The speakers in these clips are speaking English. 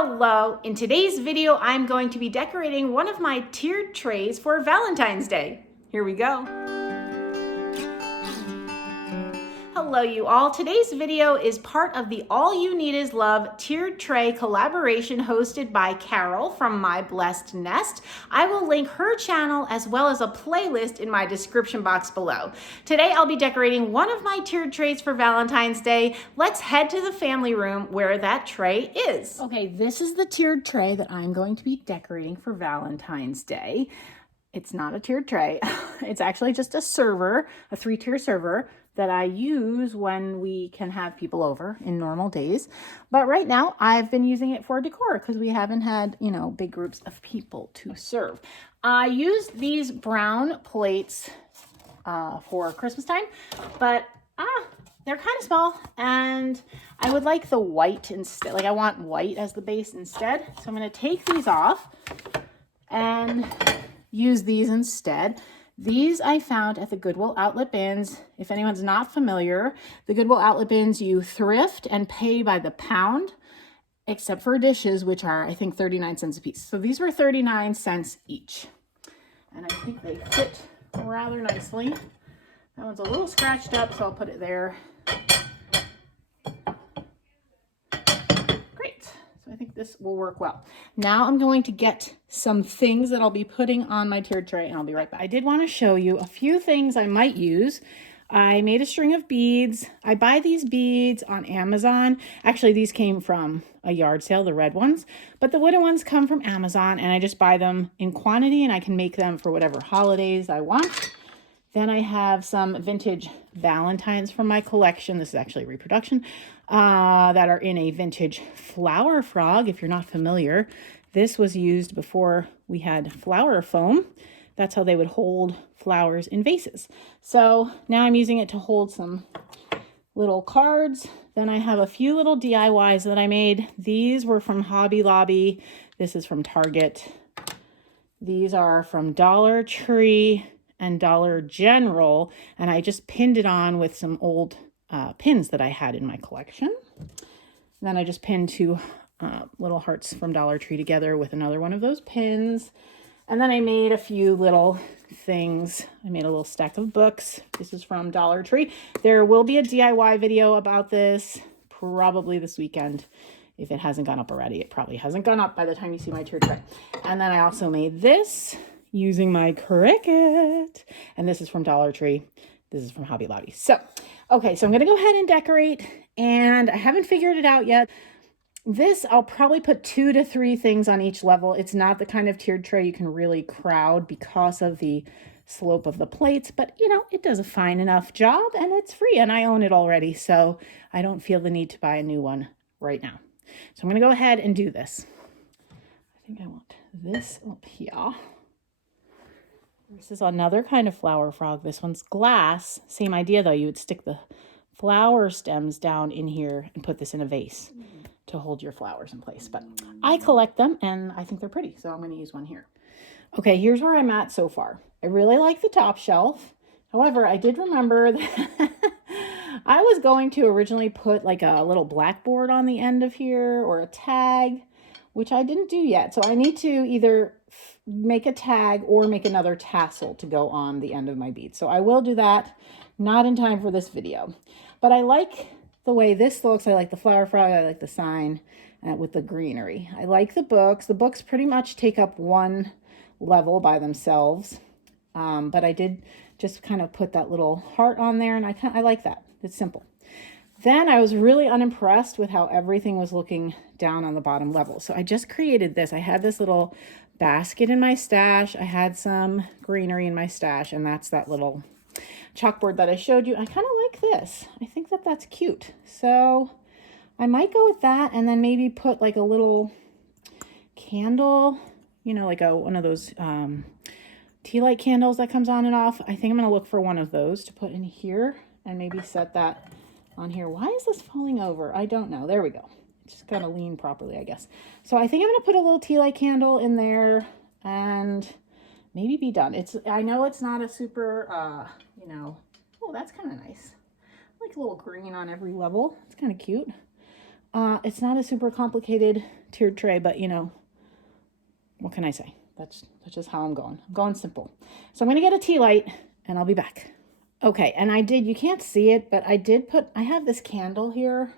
Hello, in today's video, I'm going to be decorating one of my tiered trays for Valentine's Day. Here we go. Hello you all. Today's video is part of the All You Need Is Love tiered tray collaboration hosted by Carol from My Blessed Nest. I will link her channel as well as a playlist in my description box below. Today I'll be decorating one of my tiered trays for Valentine's Day. Let's head to the family room where that tray is. Okay, this is the tiered tray that I'm going to be decorating for Valentine's Day. It's not a tiered tray. It's actually just a server, a 3-tier server that I use when we can have people over in normal days. But right now I've been using it for decor because we haven't had, big groups of people to serve. I used these brown plates for Christmas time, but they're kind of small and I would like the white instead. Like I want white as the base instead. So I'm going to take these off and use these instead. These I found at the Goodwill outlet bins. If anyone's not familiar, the Goodwill outlet bins, you thrift and pay by the pound, except for dishes, which are, I think, 39 cents a piece. So these were 39 cents each. And I think they fit rather nicely. That one's a little scratched up, so I'll put it there. I think this will work well. Now I'm going to get some things that I'll be putting on my tiered tray and I'll be right back. I did want to show you a few things I might use. I made a string of beads. I buy these beads on Amazon. Actually, these came from a yard sale, the red ones, but the wooden ones come from Amazon and I just buy them in quantity and I can make them for whatever holidays I want. Then I have some vintage Valentines from my collection. This is actually a reproduction that are in a vintage flower frog. If you're not familiar, this was used before we had flower foam. That's how they would hold flowers in vases. So now I'm using it to hold some little cards. Then I have a few little DIYs that I made. These were from Hobby Lobby. This is from Target. These are from Dollar Tree and Dollar General, and I just pinned it on with some old pins that I had in my collection. And then I just pinned 2 little hearts from Dollar Tree together with another one of those pins. And then I made a few little things. I made a little stack of books. This is from Dollar Tree. There will be a DIY video about this probably this weekend. If it hasn't gone up already, it probably hasn't gone up by the time you see my tiered tray. And then I also made this using my Cricut, and this is from Dollar Tree. This is from Hobby Lobby. So, okay, so I'm going to go ahead and decorate, and I haven't figured it out yet. This, I'll probably put 2 to 3 things on each level. It's not the kind of tiered tray you can really crowd because of the slope of the plates, but it does a fine enough job, and it's free, and I own it already, so I don't feel the need to buy a new one right now. So I'm going to go ahead and do this. I think I want this up here. This is another kind of flower frog. This one's glass. Same idea though. You would stick the flower stems down in here and put this in a vase to hold your flowers in place. But I collect them and I think they're pretty, so I'm going to use one here. Okay, here's where I'm at so far. I really like the top shelf. However, I did remember that I was going to originally put like a little blackboard on the end of here or a tag, which I didn't do yet. So I need to either make a tag or make another tassel to go on the end of my beads. So I will do that, not in time for this video. But I like the way this looks. I like the flower frog. I like the sign with the greenery. I like the books. The books pretty much take up one level by themselves. But I did just kind of put that little heart on there, and I like that. It's simple. Then I was really unimpressed with how everything was looking down on the bottom level. So I just created this. I had this little basket in my stash. I had some greenery in my stash, and that's that little chalkboard that I showed you. I kind of like this. I think that that's cute. So I might go with that and then maybe put like a little candle, like one of those tea light candles that comes on and off. I think I'm going to look for one of those to put in here and maybe set that on here. Why is this falling over? I don't know. There we go. Just got to lean properly, I guess. So I think I'm going to put a little tea light candle in there and maybe be done. I know it's not a super, oh, that's kind of nice. I like a little green on every level. It's kind of cute. It's not a super complicated tiered tray, but you know, what can I say? That's just how I'm going. I'm going simple. So I'm going to get a tea light and I'll be back. Okay, and you can't see it, but I have this candle here.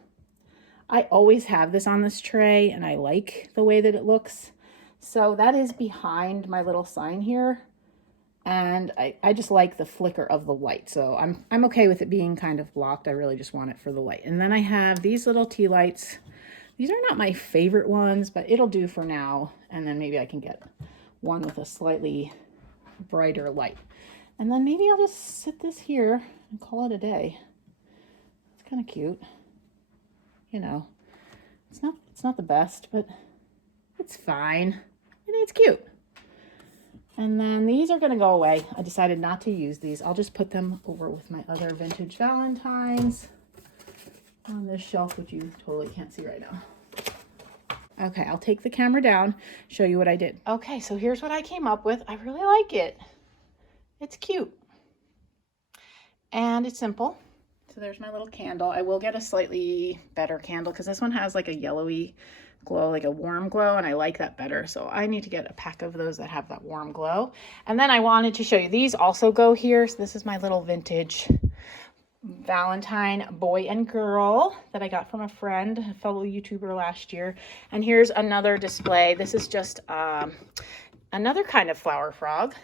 I always have this on this tray and I like the way that it looks. So that is behind my little sign here. And I just like the flicker of the light. So I'm okay with it being kind of blocked. I really just want it for the light. And then I have these little tea lights. These are not my favorite ones, but it'll do for now. And then maybe I can get one with a slightly brighter light. And then maybe I'll just sit this here and call it a day. It's kind of cute. You know, it's not the best, but it's fine. I think it's cute. And then these are going to go away. I decided not to use these. I'll just put them over with my other vintage Valentines on this shelf, which you totally can't see right now. Okay, I'll take the camera down, show you what I did. Okay, so here's what I came up with. I really like it. It's cute. And it's simple. So there's my little candle. I will get a slightly better candle because this one has like a yellowy glow, like a warm glow, and I like that better. So I need to get a pack of those that have that warm glow. And then I wanted to show you, these also go here. So this is my little vintage Valentine boy and girl that I got from a friend, a fellow YouTuber last year. And here's another display. This is just another kind of flower frog.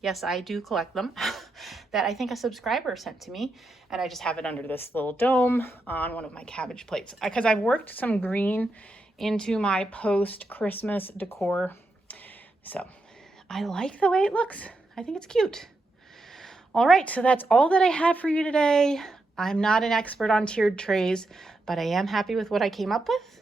Yes, I do collect them that I think a subscriber sent to me. And I just have it under this little dome on one of my cabbage plates because I've worked some green into my post-Christmas decor. So I like the way it looks. I think it's cute. All right, so that's all that I have for you today. I'm not an expert on tiered trays, but I am happy with what I came up with.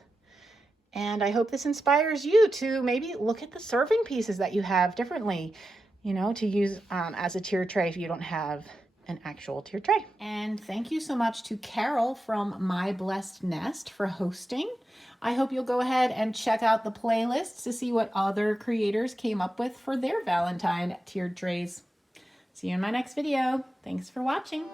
And I hope this inspires you to maybe look at the serving pieces that you have differently, you know, to use as a tiered tray if you don't have an actual tiered tray. And thank you so much to Carol from My Blessed Nest for hosting. I hope you'll go ahead and check out the playlists to see what other creators came up with for their Valentine tiered trays. See you in my next video. Thanks for watching.